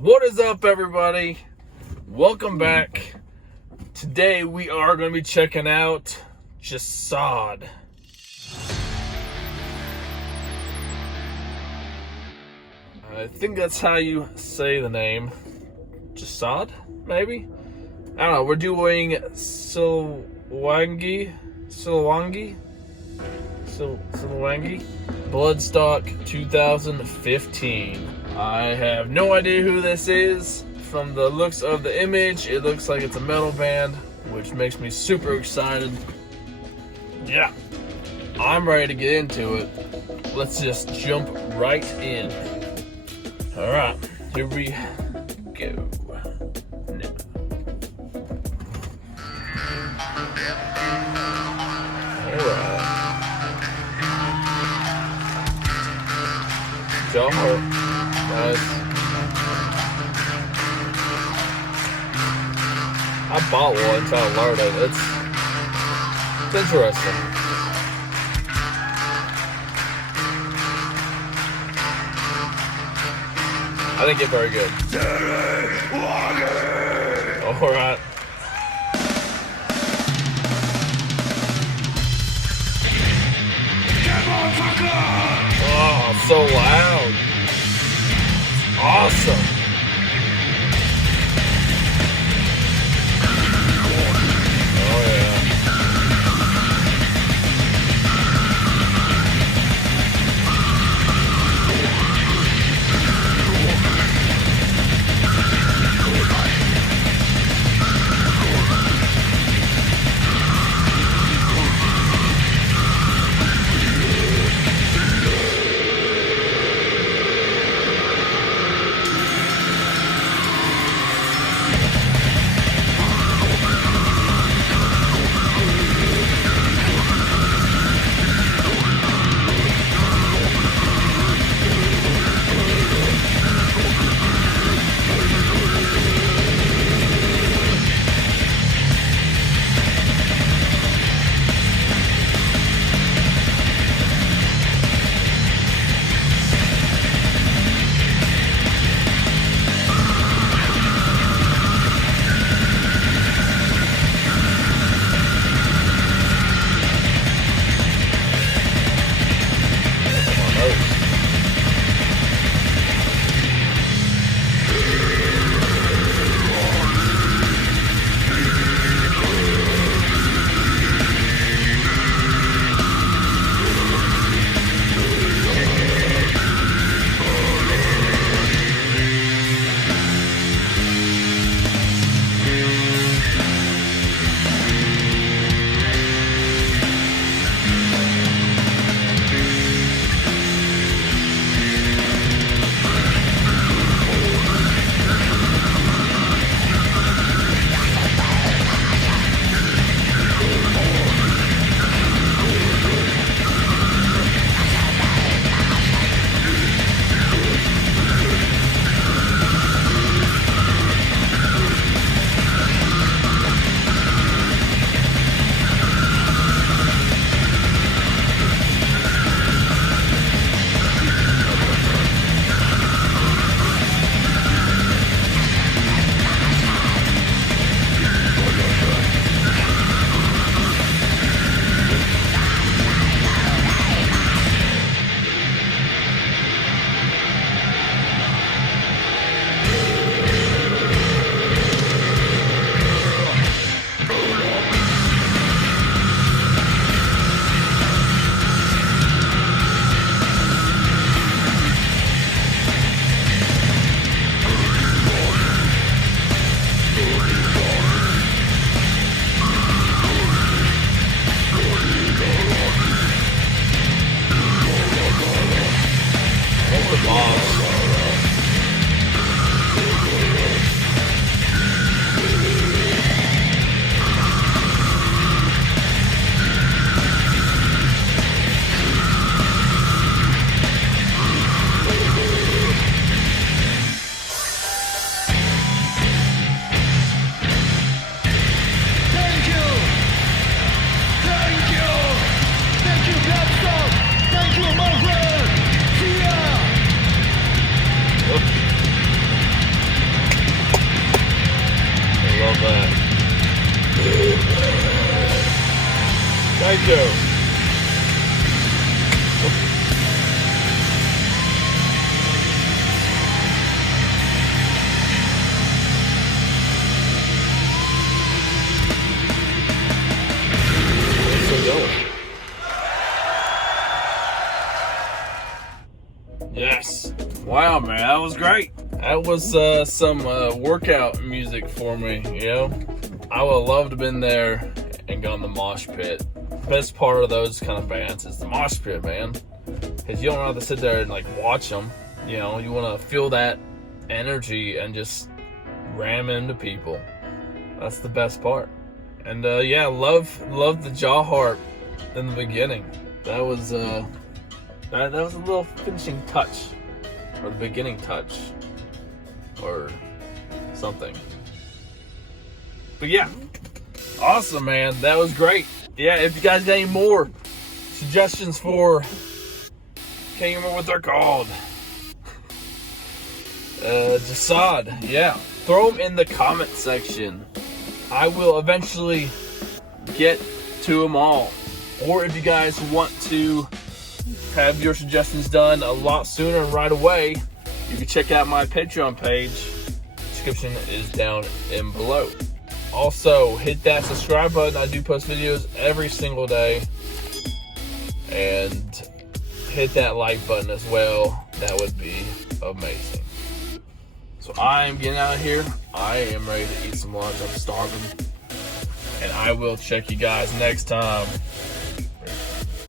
What is up, everybody? Welcome back. Today we are going to be checking out Jasad. I think that's how you say the name. Jasad, maybe? I don't know. We're doing Silawangi. Bloodstock 2015. I have no idea who this is. From the looks of the image, it looks like it's a metal band, which makes me super excited. Yeah, I'm ready to get into it. Let's just jump right in. Alright, here we go. Alright. Jump. Nice. I bought one trying to learn it. It's interesting. I didn't get very good. Alright. Oh, so loud. Awesome. Oh, yeah. go. Yes. Wow, man, that was great. That was some workout music for me, you know? I would have loved to have been there and gone the mosh pit. Best part of those kind of bands is the mosh pit, man. Because you don't have to sit there and like watch them. You know, you want to feel that energy and just ram into people. That's the best part. And yeah, love the jaw heart in the beginning. That was that was a little finishing touch, or the beginning touch, or something. But yeah, awesome, man. That was great. Yeah, if you guys got any more suggestions for, can't remember what they're called, Jasad, yeah, throw them in the comment section. I will eventually get to them all. Or if you guys want to have your suggestions done a lot sooner and right away, you can check out my Patreon page. Description is down in below. Also, hit that subscribe button. I do post videos every single day. And hit that like button as well. That would be amazing. So I am getting out of here. I am ready to eat some lunch. I'm starving. And I will check you guys next time.